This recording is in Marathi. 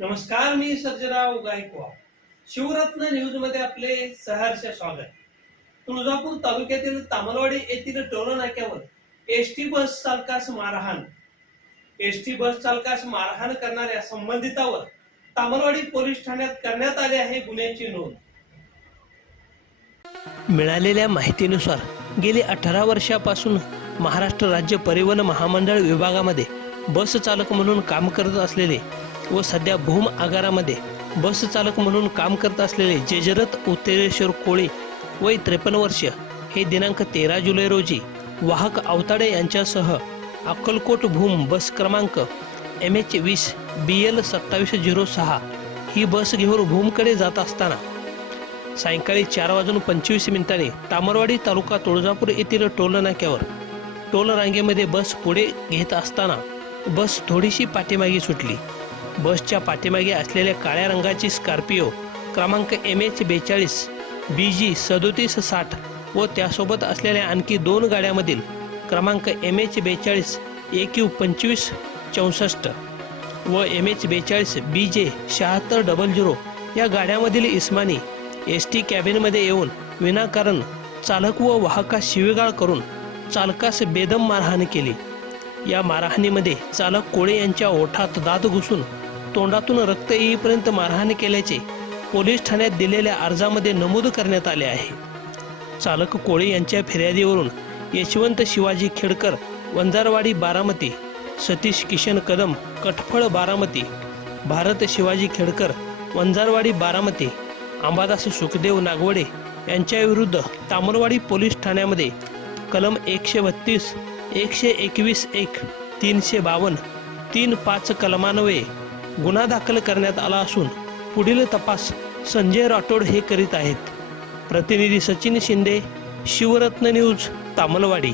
नमस्कार मी सर्जराव गायकवाड. शिवरत्न न्यूजमध्ये आपले सहर्ष स्वागत. तुळजापूर तालुक्यातील तामलवाडी येथील टोल नाक्यावर एस टी बस चालकास मारहाण. एस टी बस चालकास मारहाण करणाऱ्या संबंधितावर तामलवाडी पोलीस ठाण्यात करण्यात आले आहे गुन्ह्याची नोंद. मिळालेल्या माहितीनुसार गेली अठरा वर्षापासून महाराष्ट्र राज्य परिवहन महामंडळ विभागामध्ये बस चालक म्हणून काम करत असलेले व सध्या भूम आगारामध्ये. बस चालक म्हणून काम करत असलेले जेजरथ उत्तरेश्वर कोळी वय त्रेपन्न वर्ष हे दिनांक तेरा जुलै रोजी वाहक अवताडे यांच्यासह अक्कलकोट भूम बस क्रमांक एम एच वीस बी एल सत्तावीस झिरो सहा ही बस घेऊन भूमकडे जात असताना सायंकाळी चार वाजून पंचवीस मिनिटांनी तामरवाडी तालुका तुळजापूर येथील टोल नाक्यावर टोल रांगेमध्ये बस पुढे घेत असताना बस थोडीशी पाठीमागे सुटली. बसच्या पाठीमागे असलेल्या काळ्या रंगाची स्कॉर्पिओ क्रमांक एम एच बेचाळीस बी जी सदोतीस साठ व त्यासोबत असलेल्या आणखी दोन गाड्यामधील क्रमांक एम एच बेचाळीस ए क्यू पंचवीस चौसष्ट व एम एच बेचाळीस बी जे शहात्तर डबल झिरो या गाड्यामधील इस्मानी एस टी कॅबिनमध्ये येऊन विनाकारण चालक व वाहकास शिवीगाळ करून चालकास बेदम मारहाण केली. या मारहाणीमध्ये चालक कोळे यांच्या ओठात दात घुसून तोंडातून रक्त येईपर्यंत मारहाण केल्याचे पोलीस ठाण्यात दिलेल्या अर्जामध्ये नमूद करण्यात आले आहे. चालक कोळे यांच्या फिर्यादीवरून यशवंत शिवाजी खेडकर वंजारवाडी बारामती सतीश किशन कदम कटफळ बारामती भारत शिवाजी खेडकर वंजारवाडी बारामती अंबादास सुखदेव नागवडे यांच्याविरुद्ध तामरवाडी पोलीस ठाण्यामध्ये कलम एकशे बत्तीस एकशे एकवीस एक तीनशे बावन्न तीन पाच कलमान्वये गुन्हा दाखल करण्यात आला असून पुढील तपास संजय राठोड हे करीत आहेत. प्रतिनिधी सचिन शिंदे शिवरत्न न्यूज तामलवाडी.